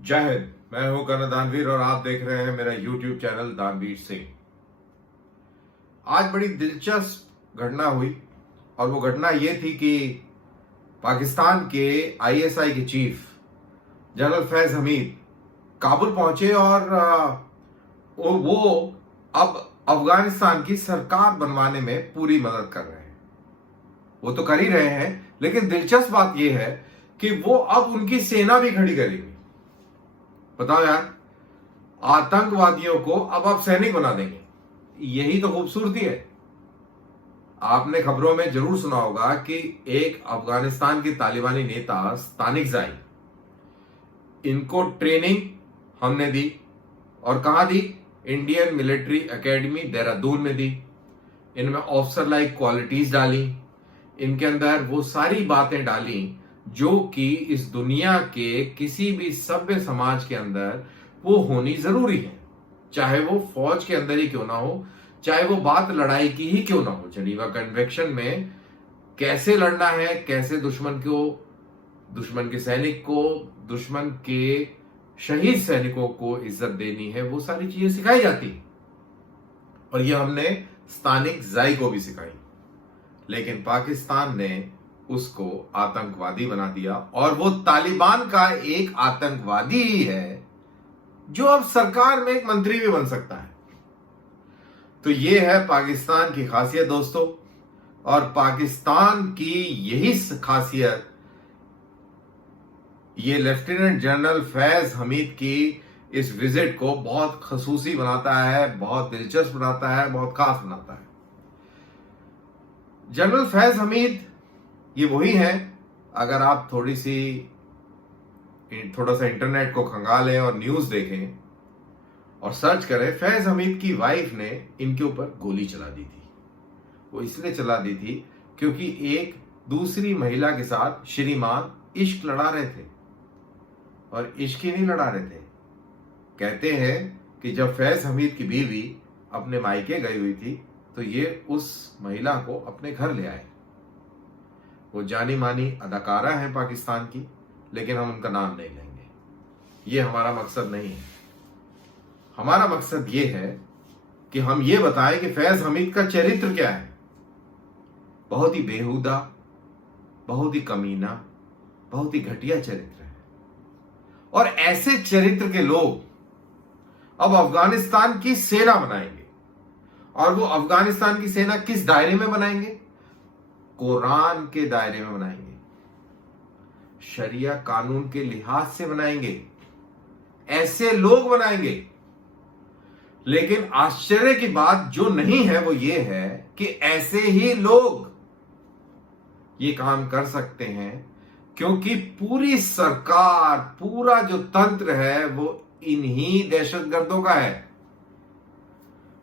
जय हिंद। मैं हूं कर्नल दानवीर और आप देख रहे हैं मेरा यूट्यूब चैनल दानवीर सिंह। आज बड़ी दिलचस्प घटना हुई और वो घटना ये थी कि पाकिस्तान के आईएसआई के चीफ जनरल फैज हमीद काबुल पहुंचे और वो अब अफगानिस्तान की सरकार बनवाने में पूरी मदद कर रहे हैं। वो तो कर ही रहे हैं, लेकिन दिलचस्प बात यह है कि वो अब उनकी सेना भी खड़ी करेंगे। बताओ यार, आतंकवादियों को अब आप सैनिक बना देंगे। यही तो खूबसूरती है। आपने खबरों में जरूर सुना होगा कि एक अफगानिस्तान की तालिबानी नेता स्तानिकजाई, इनको ट्रेनिंग हमने दी। और कहां दी? इंडियन मिलिट्री एकेडमी देहरादून में दी। इनमें ऑफिसर लाइक क्वालिटीज डाली, इनके अंदर वो सारी बातें डाली जो कि इस दुनिया के किसी भी सभ्य समाज के अंदर वो होनी जरूरी है। चाहे वो फौज के अंदर ही क्यों ना हो, चाहे वो बात लड़ाई की ही क्यों ना हो। जनीवा कन्वेंशन में कैसे लड़ना है, कैसे दुश्मन के सैनिक को, दुश्मन के शहीद सैनिकों को इज्जत देनी है, वो सारी चीजें सिखाई जाती। और ये हमने स्तानिकजाई को भी सिखाई। लेकिन पाकिस्तान ने उसको आतंकवादी बना दिया और वो तालिबान का एक आतंकवादी ही है जो अब सरकार में एक मंत्री भी बन सकता है। तो ये है पाकिस्तान की खासियत दोस्तों। और पाकिस्तान की यही खासियत ये लेफ्टिनेंट जनरल फैज हमीद की इस विजिट को बहुत खसूसी बनाता है, बहुत दिलचस्प बनाता है, बहुत खास बनाता है। जनरल फैज हमीद ये वही है, अगर आप थोड़ा सा इंटरनेट को खंगालें और न्यूज देखें और सर्च करें, फैज हमीद की वाइफ ने इनके ऊपर गोली चला दी थी। वो इसलिए चला दी थी क्योंकि एक दूसरी महिला के साथ श्रीमान इश्क लड़ा रहे थे। और इश्क ही नहीं लड़ा रहे थे, कहते हैं कि जब फैज हमीद की बीवी अपने मायके गई हुई थी तो ये उस महिला को अपने घर ले आए। वो जानी मानी अदाकारा है पाकिस्तान की, लेकिन हम उनका नाम नहीं लेंगे। ये हमारा मकसद नहीं है। हमारा मकसद ये है कि हम ये बताएं कि फैज हमीद का चरित्र क्या है। बहुत ही बेहुदा, बहुत ही कमीना, बहुत ही घटिया चरित्र है। और ऐसे चरित्र के लोग अब अफगानिस्तान की सेना बनाएंगे। और वो अफगानिस्तान की सेना किस दायरे में बनाएंगे? कुरान के दायरे में बनाएंगे, शरिया कानून के लिहाज से बनाएंगे। ऐसे लोग बनाएंगे। लेकिन आश्चर्य की बात जो नहीं है वो ये है कि ऐसे ही लोग ये काम कर सकते हैं क्योंकि पूरी सरकार, पूरा जो तंत्र है वो इन्हीं दहशतगर्दों का है।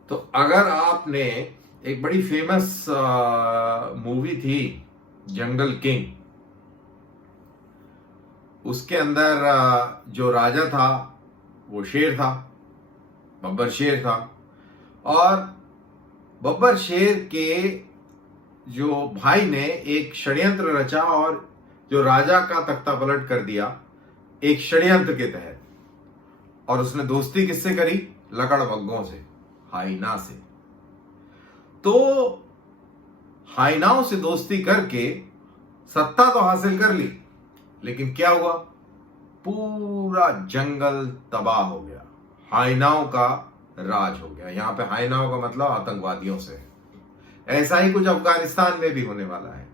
तो अगर आपने एक बड़ी फेमस मूवी थी जंगल किंग, उसके अंदर जो राजा था वो शेर था, बब्बर शेर था। और बब्बर शेर के जो भाई ने एक षड्यंत्र रचा और जो राजा का तख्ता पलट कर दिया एक षड्यंत्र के तहत। और उसने दोस्ती किससे करी? लकड़बग्गों से, हाइना से। तो हाइनाओं से दोस्ती करके सत्ता तो हासिल कर ली, लेकिन क्या हुआ? पूरा जंगल तबाह हो गया, हाइनाओं का राज हो गया। यहां पे हाइनाओं का मतलब आतंकवादियों से। ऐसा ही कुछ अफगानिस्तान में भी होने वाला है।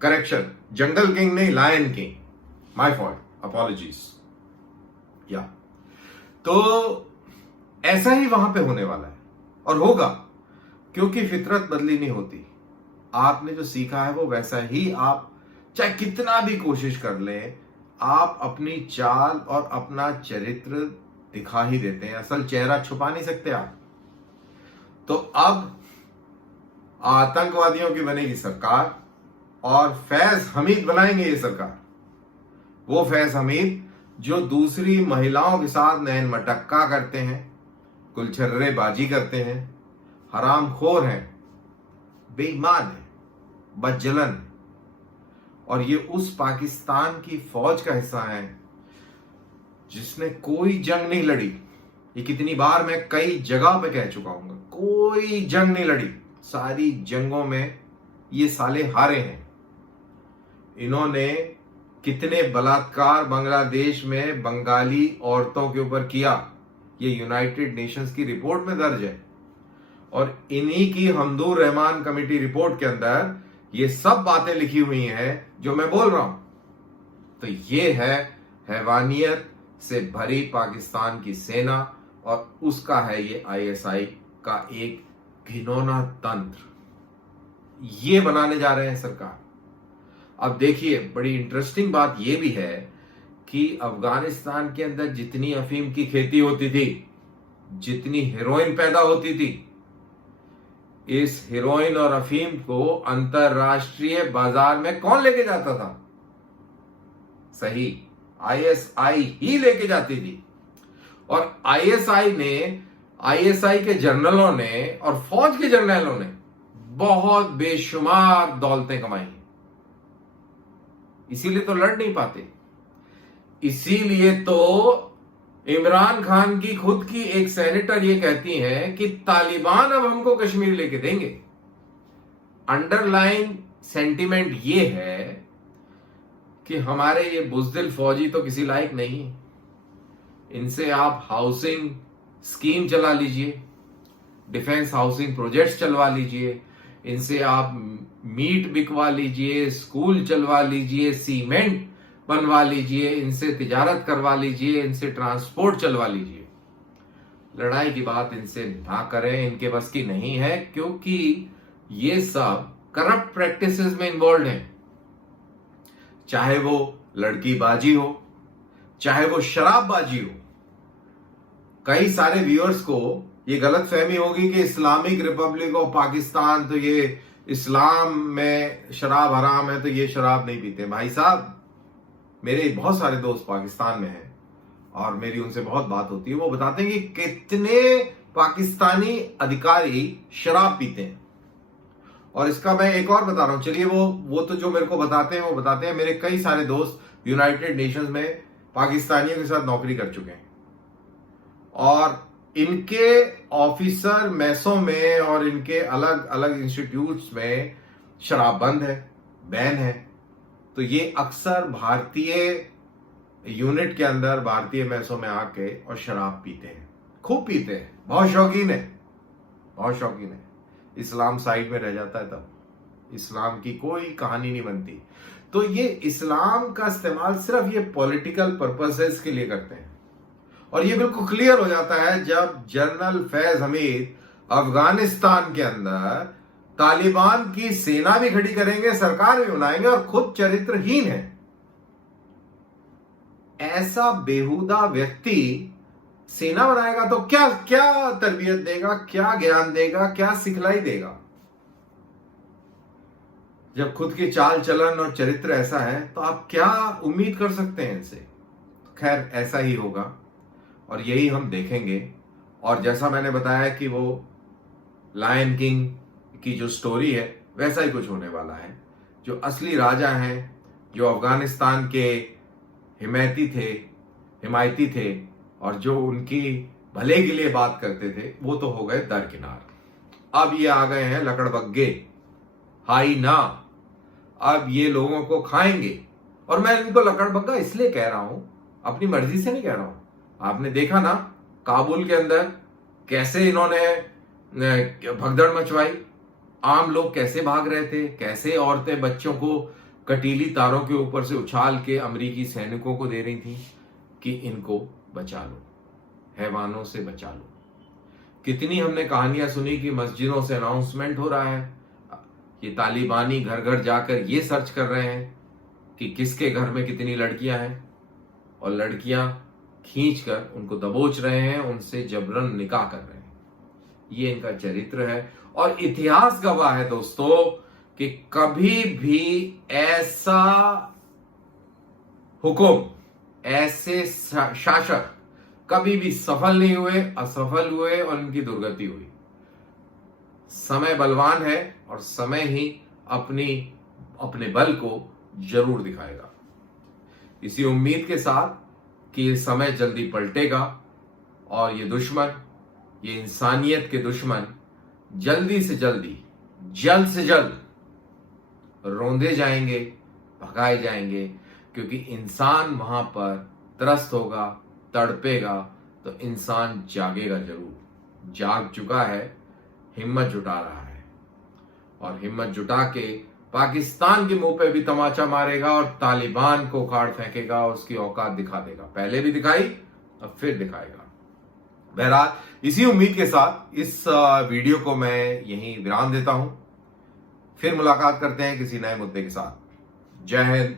करेक्शन, जंगल किंग नहीं, lion king. My fault, apologies. या तो ऐसा ही वहां पे होने वाला है और होगा, क्योंकि फितरत बदली नहीं होती। आपने जो सीखा है वो वैसा ही आप चाहे कितना भी कोशिश कर लें, आप अपनी चाल और अपना चरित्र दिखा ही देते हैं। असल चेहरा छुपा नहीं सकते आप। तो अब आतंकवादियों की बनेगी सरकार और फैज हमीद बनाएंगे ये सरकार। वो फैज हमीद जो दूसरी महिलाओं के साथ नैन मटक्का करते हैं, कुलछर्रेबाजी करते हैं, हरामखोर हैं, बेईमान है, बदजलन है। और ये उस पाकिस्तान की फौज का हिस्सा है जिसने कोई जंग नहीं लड़ी। ये कितनी बार मैं कई जगह पे कह चुका हूं, कोई जंग नहीं लड़ी, सारी जंगों में ये साले हारे हैं। इन्होंने कितने बलात्कार बांग्लादेश में बंगाली औरतों के ऊपर किया, ये यूनाइटेड नेशंस की रिपोर्ट में दर्ज है। और इन्हीं की हमदूर रहमान कमेटी रिपोर्ट के अंदर ये सब बातें लिखी हुई हैं जो मैं बोल रहा हूं। तो ये है हैवानियत से भरी पाकिस्तान की सेना, और उसका है ये आईएसआई का एक घिनौना तंत्र। ये बनाने जा रहे हैं सरकार। अब देखिए, बड़ी इंटरेस्टिंग बात यह भी है कि अफगानिस्तान के अंदर जितनी अफीम की खेती होती थी, जितनी हेरोइन पैदा होती थी, इस हेरोइन और अफीम को अंतरराष्ट्रीय बाजार में कौन लेके जाता था? सही, आईएसआई ही लेके जाती थी। और आईएसआई के जनरलों ने और फौज के जनरलों ने बहुत बेशुमार दौलतें कमाई, इसीलिए तो लड़ नहीं पाते। इसीलिए तो इमरान खान की खुद की एक सेनेटर ये कहती है कि तालिबान अब हमको कश्मीर लेके देंगे। अंडरलाइन सेंटिमेंट ये है कि हमारे ये बुज़दिल फौजी तो किसी लायक नहीं है, इनसे आप हाउसिंग स्कीम चला लीजिए, डिफेंस हाउसिंग प्रोजेक्ट्स चलवा लीजिए, इनसे आप मीट बिकवा लीजिए, स्कूल चलवा लीजिए, सीमेंट बनवा लीजिए, इनसे तिजारत करवा लीजिए, इनसे ट्रांसपोर्ट चलवा लीजिए। लड़ाई की बात इनसे ना करें, इनके बस की नहीं है, क्योंकि ये सब करप्ट प्रैक्टिसेस में इन्वॉल्व हैं। चाहे वो लड़कीबाजी हो, चाहे वो शराबबाजी हो। कई सारे व्यूअर्स को ये गलत फहमी होगी कि इस्लामिक रिपब्लिक ऑफ पाकिस्तान तो ये इस्लाम में शराब हराम है तो ये शराब नहीं पीते। भाई साहब, मेरे बहुत सारे दोस्त पाकिस्तान में हैं और मेरी उनसे बहुत बात होती है। वो बताते हैं कि कितने पाकिस्तानी अधिकारी शराब पीते हैं। और इसका मैं एक और बता रहा हूं, चलिए वो तो जो मेरे को बताते हैं वो बताते हैं। मेरे कई सारे दोस्त यूनाइटेड नेशंस में पाकिस्तानियों के साथ नौकरी कर चुके हैं और इनके ऑफिसर मैसों में और इनके अलग अलग इंस्टीट्यूट्स में शराब बंद है, बैन है। तो ये अक्सर भारतीय यूनिट के अंदर, भारतीय मैसों में आके और शराब पीते हैं, खूब पीते हैं, बहुत शौकीन है, बहुत शौकीन है। इस्लाम साइड में रह जाता है, तब इस्लाम की कोई कहानी नहीं बनती। तो ये इस्लाम का इस्तेमाल सिर्फ ये पॉलिटिकल पर्पसेस के लिए करते हैं। और ये बिल्कुल क्लियर हो जाता है जब जनरल फैज हमीद अफगानिस्तान के अंदर तालिबान की सेना भी खड़ी करेंगे, सरकार भी बनाएंगे और खुद चरित्रहीन है। ऐसा बेहुदा व्यक्ति सेना बनाएगा तो क्या क्या तरबियत देगा, क्या ज्ञान देगा, क्या सिखलाई देगा? जब खुद की चाल चलन और चरित्र ऐसा है तो आप क्या उम्मीद कर सकते हैं इनसे? खैर, ऐसा ही होगा और यही हम देखेंगे। और जैसा मैंने बताया कि वो लायन किंग की जो स्टोरी है वैसा ही कुछ होने वाला है। जो असली राजा हैं, जो अफगानिस्तान के हिमायती थे और जो उनकी भले के लिए बात करते थे, वो तो हो गए दरकिनार। अब ये आ गए हैं लकड़बग्गे, हाई ना। अब ये लोगों को खाएंगे। और मैं इनको लकड़बग्गा इसलिए कह रहा हूं, अपनी मर्जी से नहीं कह रहा हूं। आपने देखा ना काबुल के अंदर कैसे इन्होंने भगदड़ मचवाई, आम लोग कैसे भाग रहे थे, कैसे औरतें बच्चों को कटीली तारों के ऊपर से उछाल के अमेरिकी सैनिकों को दे रही थी कि इनको बचा लो, हैवानों से बचा लो। कितनी हमने कहानियां सुनी कि मस्जिदों से अनाउंसमेंट हो रहा है, ये तालिबानी घर घर जाकर ये सर्च कर रहे हैं कि किसके घर में कितनी लड़कियां हैं और लड़कियां खींचकर उनको दबोच रहे हैं, उनसे जबरन निकाह कर रहे हैं। ये इनका चरित्र है और इतिहास गवाह है दोस्तों कि कभी भी ऐसा हुक्म, ऐसे शासक कभी भी सफल नहीं हुए, असफल हुए और इनकी दुर्गति हुई। समय बलवान है और समय ही अपने बल को जरूर दिखाएगा। इसी उम्मीद के साथ कि ये समय जल्दी पलटेगा और ये दुश्मन, ये इंसानियत के दुश्मन जल्दी से जल्दी, जल्द से जल्द रौंदे जाएंगे, भगाए जाएंगे, क्योंकि इंसान वहां पर त्रस्त होगा, तड़पेगा, तो इंसान जागेगा जरूर। जाग चुका है, हिम्मत जुटा रहा है और हिम्मत जुटा के पाकिस्तान के मुंह पे भी तमाचा मारेगा और तालिबान को उखाड़ फेंकेगा, उसकी औकात दिखा देगा। पहले भी दिखाई, अब फिर दिखाएगा। बहरहाल इसी उम्मीद के साथ इस वीडियो को मैं यहीं विराम देता हूं। फिर मुलाकात करते हैं किसी नए मुद्दे के साथ। जय हिंद,